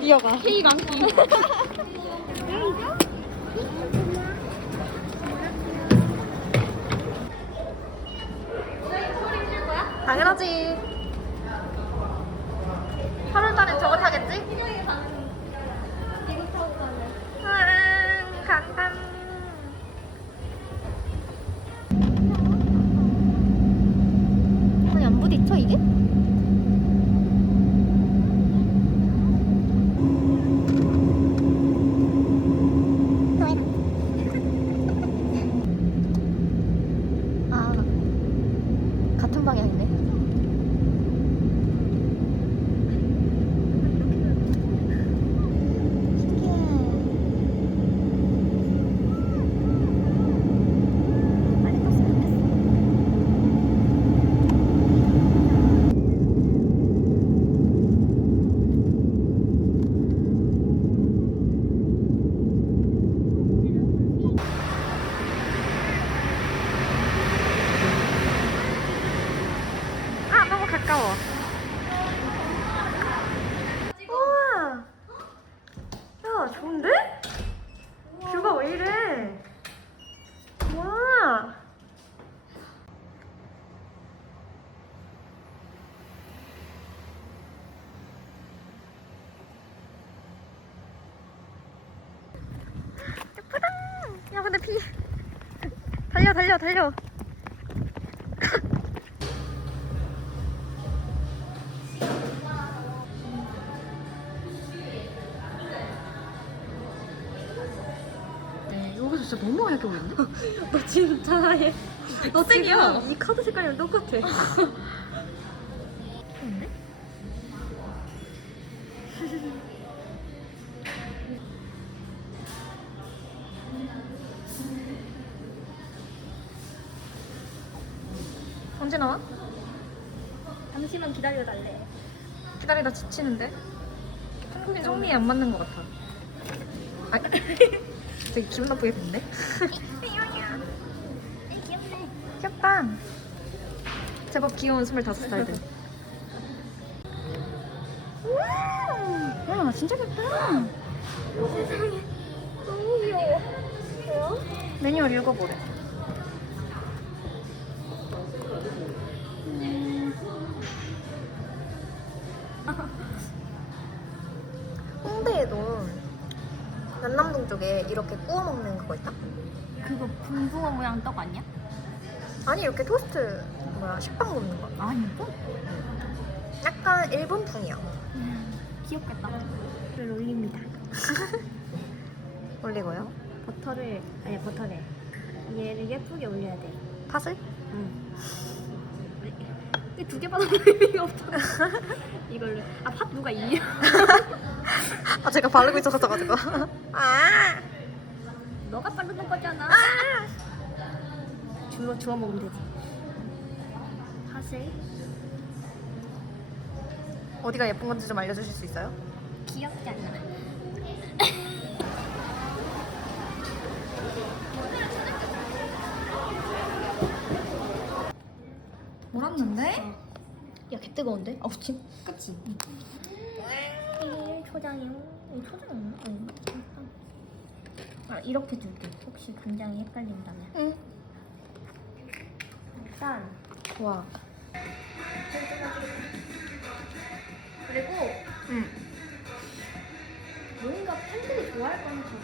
아이디어가. K 많기. 당연하지. 8월달엔 저거 타겠지? 간간. 아니 안 부딪혀 이게? 아 같은 방향이네. 아 너무 가까워. 우와. 야 좋은데? 뷰가 왜 이래? 와. 예쁘다. 야 근데 비. 달려 달려 달려. 여기서 진짜 너무 하얗게 보이는데? 너 진짜 하얘. 너 색이야. 지금 이 카드 색깔이랑 똑같아. 좋은데? 언제 나와? 잠시만 기다려달래. 기다리다 지치는데? 한국인 성미에 안 맞는 것 같아. 아, 되게 기분 나쁘게 됐네. 귀엽네. 귀엽다. 제법 귀여운 25살들. 야, 진짜 귀엽다. 세상에. 너무 귀여워. 뭐야? 매뉴얼 읽어보래. 홍대에도 남남동 쪽에 이렇게 구워 먹는 그거 있다? 그거 분붕어 모양 떡 아니야? 아니 이렇게 토스트 식빵 굽는 거. 아니 이거? 약간 일본풍이야. 귀엽겠다. 를 올립니다. 올리고요. 버터를 얘를 예쁘게 올려야 돼. 팥을? 응. 이 두 개 받아도 의미가 없잖아. 이걸로 팥 누가 이냐? 아 제가 바르고 있었어가지고. 아. 너가 바르는 거잖아. 주워 먹으면 되지. 팥을 어디가 예쁜 건지 좀 알려주실 수 있어요? 귀엽잖아. 몰았는데? 야, 개 뜨거운데? 어우, 침. 그치? 초장이요? 초장 없나? 아 이렇게 줄게. 혹시 분장이 헷갈린다면. 응. 일단 와. 그리고 응. 뭔가 팬들이 좋아할 거는 좀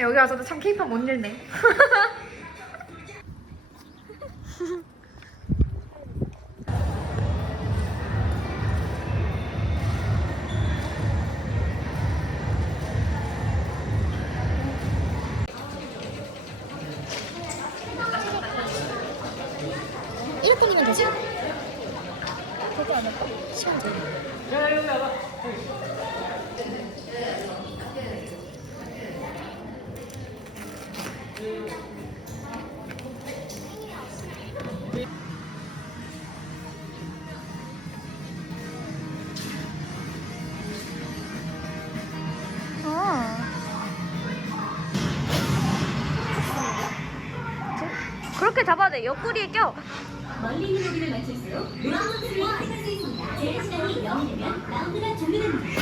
여기 와서도 참 케이팝 못 읽네. 이렇게 하면 되지? 그거 안 할까? 시간 돼. 야, 여기 와봐. 그렇게 잡아야 돼. 옆구리에 껴. 멀리 있는 고기를 맞출수록 노란색을 획득할 수 있습니다. 제한 시간이 0이 되면 라운드가 종료됩니다.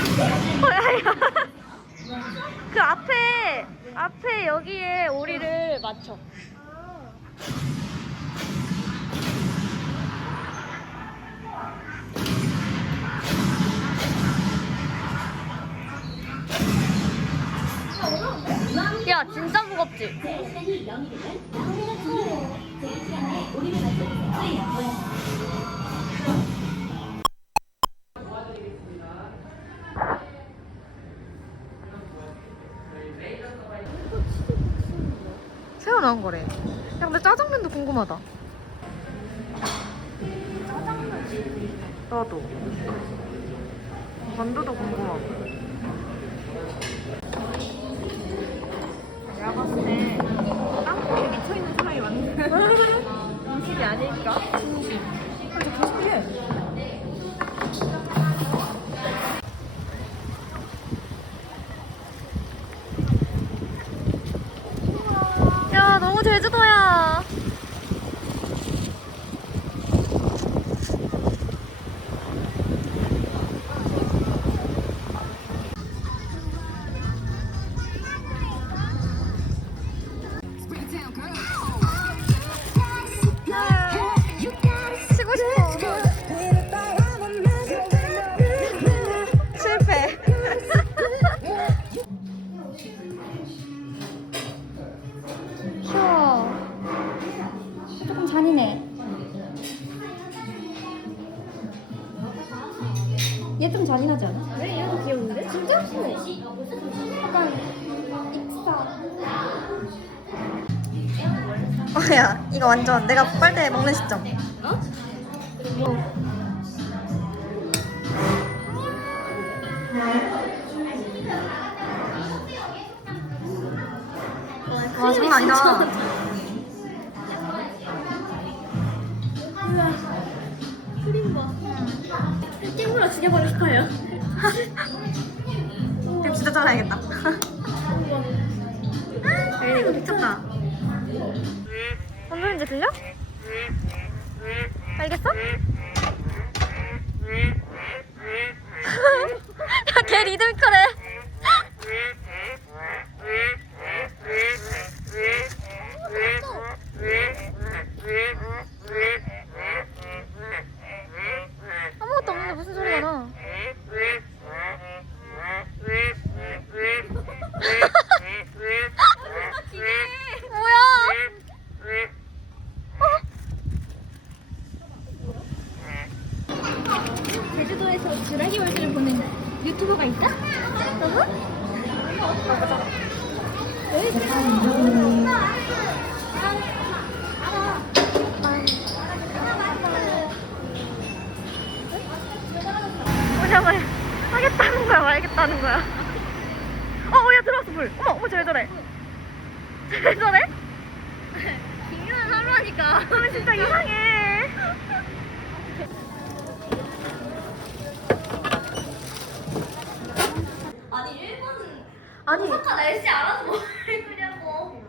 그 앞에 여기에 오리를 맞춰. 야 진짜 무겁지? 제한 시간이 0이 되면 라운드가 종료됩니다. 제한 시간 내에 고기를 맞춰주세요. 새로 나온 거래. 야 근데 짜장면도 궁금하다. 나도. 만두도 궁금하고. 내가 봤을 때 땅콩에 미쳐있는 사람이 맞는 음식이 아닐까? 진심. 근데 계속해. 야 너무 제주도야. 치고 싶어. 실패. 귀여워. 조금 잔인해. 얘 좀 잔인하지 않아? 왜 얘도 귀여운데? 진짜 예쁘네. 약간 익사. 야 이거 완전 내가 빨대 먹는 시점. 와 장난 아니다. 크림 봐. 땡물어 죽여버리고 싶어요. 그럼 진짜 잘라야겠다. 야 이거 미쳤다. 뭔 소리인지 들려? 알겠어? 야, 걔 리듬컬해. 아무것도 없는데 무슨 소리가 나? 뭐야? 제주도에서 주라기 월드를 보는 유튜버가 있다? 뭐냐면 하겠다는 거야 말겠다는 거야. 야 들어왔어 불. 어머 쟤 왜 저래? 쟤 왜 저래? 중요한 하루하니까. 진짜 이상해. 아니 일본은 아니 오사카 날씨 알아서 뭘 그냐고.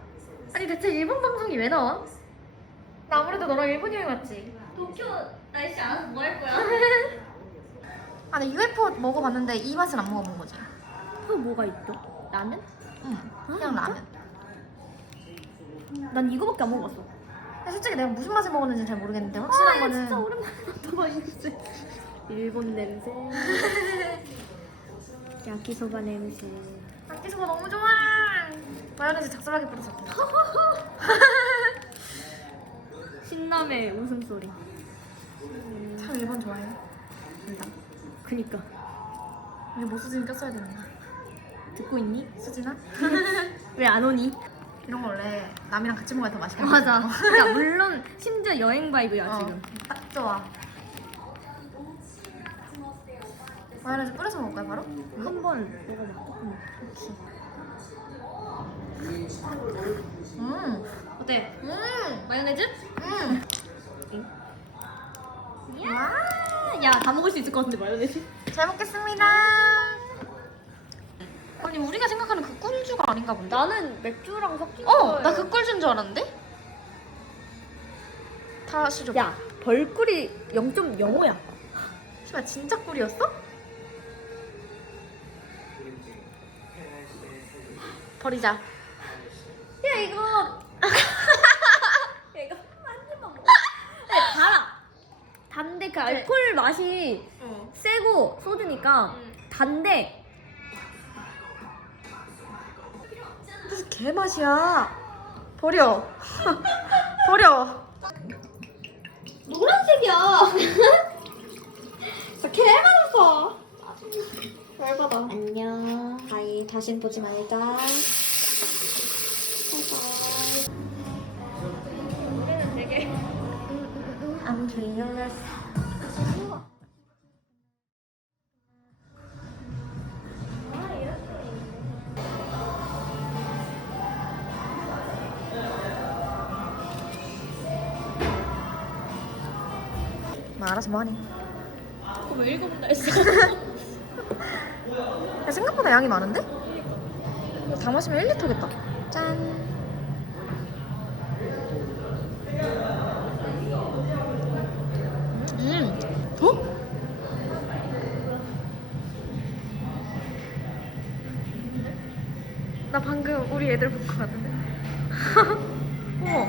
아니 대체 일본 방송이 왜 나와? 나 아무래도 너랑 일본 여행 왔지. 도쿄 날씨 알아서 뭐 할 거야? 아니 UFO 먹어봤는데 이 맛은 안 먹어본 거지. 또 뭐가 있어? 라면? 응. 그냥 라면. 난 이거밖에 안 먹어봤어. 근데 솔직히 내가 무슨 맛을 먹었는지 잘 모르겠는데 확실한 거는 진짜 오랜만에 맡아봤는데. 일본 냄새. 야키소바 냄새. 야끼소바 너무 좋아. 마요네즈 작살나게 뿌려서. 신남의 웃음소리. 참 일본 좋아해. 진짜. 그니까. 이제 뭐 수진 꼈어야 되는데. 듣고 있니? 수진아? 왜 안 오니? 이런 거 원래 남이랑 같이 먹어야 더 맛있게 맞아. 먹어. 그러니까 물론 심지어 여행 바이브야 지금. 딱 좋아. 마요네즈 뿌려서 먹을까요 바로? 한번 먹어봐. 어때? 마요네즈? 와. 야, 다 먹을 수 있을 것 같은데 마요네즈? 잘 먹겠습니다. 아니 우리가 생각하는 그 꿀주가 아닌가 본데? 나는 맥주랑 섞인 나 그 꿀주인 줄 알았는데? 다시 줘. 야, 벌꿀이 0.05야. 씨발 진짜 꿀이었어? 버리자. 야 이거 야 이거 한 입만 먹어. 야 달아. 단데 그 알코올 맛이 세고 소주니까 단데 무슨 개맛이야. 버려. 버려. 노란색이야. 나 개맛없어. 열받아. 안녕. 바이. 다신 보지 말자. 노래는 되게 I'm curious. 알아서 뭐하니? 왜 읽어본다 했어? 야, 생각보다 양이 많은데? 이거 다 마시면 1리터겠다. 짠. 어? 나 방금 우리 애들 본 거 같은데? 어머,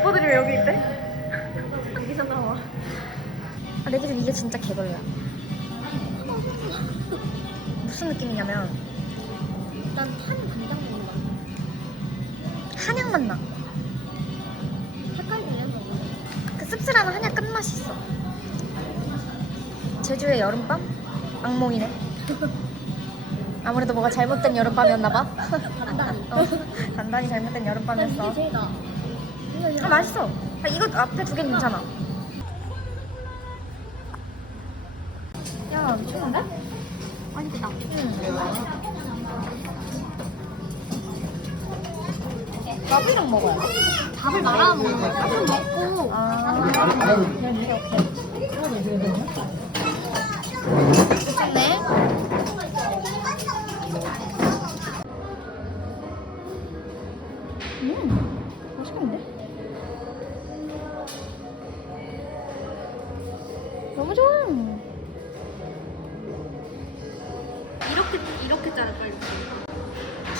오빠들이 왜 여기 있대? 여기서 나와. 내 기준 이게 진짜 개걸려야. 무슨 느낌이냐면 난 탄 간장 먹는다. 한약 맛나. 헷갈리네 너. 그 씁쓸한 한약 끝맛이 있어. 제주의 여름밤? 악몽이네. 아무래도 뭐가 잘못된 여름밤이었나봐. 단단히. 단단히 잘못된 여름밤이었어. 이게 제일 나. 아 맛있어. 아, 이거 앞에 두 개 괜찮아. 야 미쳤는데? 맛있다. 밥이랑 먹어야 돼? 밥을 말아 먹는 거야. 좀 먹고. 아 오케이 오케이. 미쳤네. 맛있겠는데? 너무 좋아. 이렇게 자를 빨리.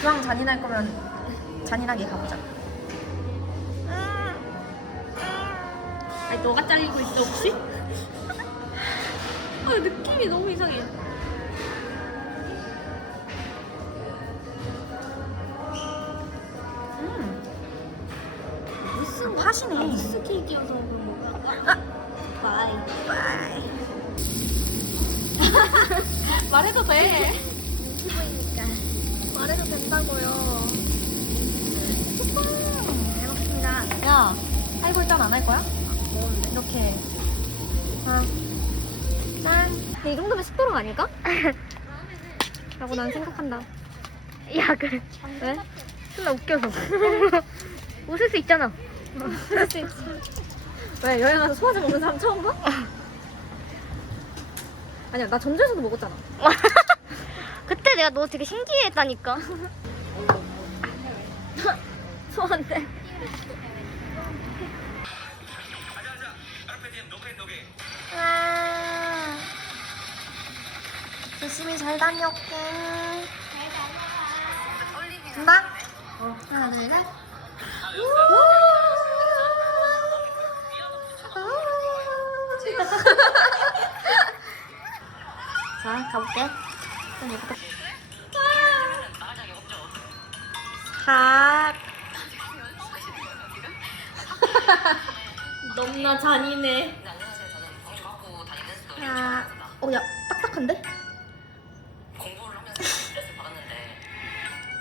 주황 잔인할 거면 잔인하게 가보자. 아니 너가 잘리고 있어 혹시? 아 느낌이 너무 이상해. 무슨 팥이네. 무슨 케이크여서 그런 건가? 바이. 바이. 말해도 돼. 유튜브이니까 말해도 된다고요. 잘 먹겠습니다. 야, 하이볼 짠 안 할 거야? 이렇게. 아, 짠. 근데 이 정도면 식도록 아닐까? 라고 난 생각한다. 야, 그래. 왜? 존나 웃겨서. 웃을 수 있잖아. 왜 여행 가서 소화제 먹는 사람 처음 봐? 아니야 나 전주에서도 먹었잖아. 그때 내가 너 되게 신기했다니까. 소화제. 와. 조심히 잘 다녀올게. 간다. 하나 둘 셋. 자, 가볼게. 좀 예쁘다. 사. 너무나 잔인해. 야. 어, 야, 딱딱한데? 공부를 하면서 스트레스 받았는데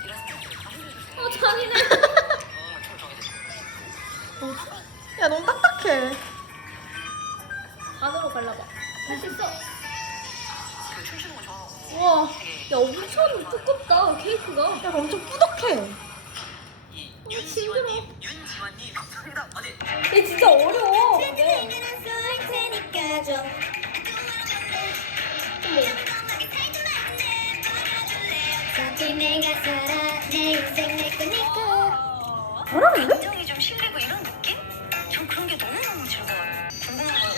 이런 스트레스 다 해줄 수 있는 잔인해. 마음을 좀 정해줬어. 야, 너무 딱딱해. 안으로 갈라봐. 할 수 있어. 그 춤추는 거 좋아하고 우와. 되게 야 엄청 두껍다 케이크가. 야, 엄청 뿌덕해. 이 징그러워. 윤지환님 감사합니다. 어디? 얘 진짜 어려워. 잘하는데? 감정이 좀 실리고 이런 느낌? 전 그런 게 너무너무 즐거워요. 궁금한 거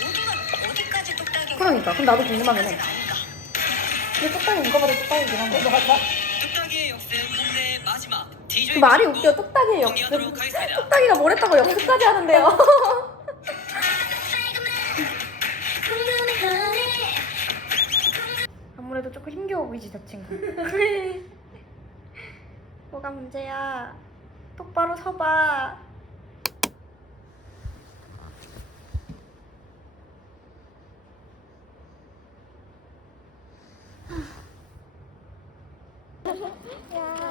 그러니까. 그럼 나도 궁금하긴 해. 근데 뚝딱이 누가 봐도 뚝딱이긴 한데. 뚝딱이의 역습 국내 마지막 DJ 그 말이 웃겨. 뚝딱이의 역습. 정리하도록 하겠습니다. 뚝딱이가 뭘 했다고 역습까지 하는데요. 아무래도 조금 힘겨워 보이지, 저 친구. 뭐가 문제야? 똑바로 서봐. 야.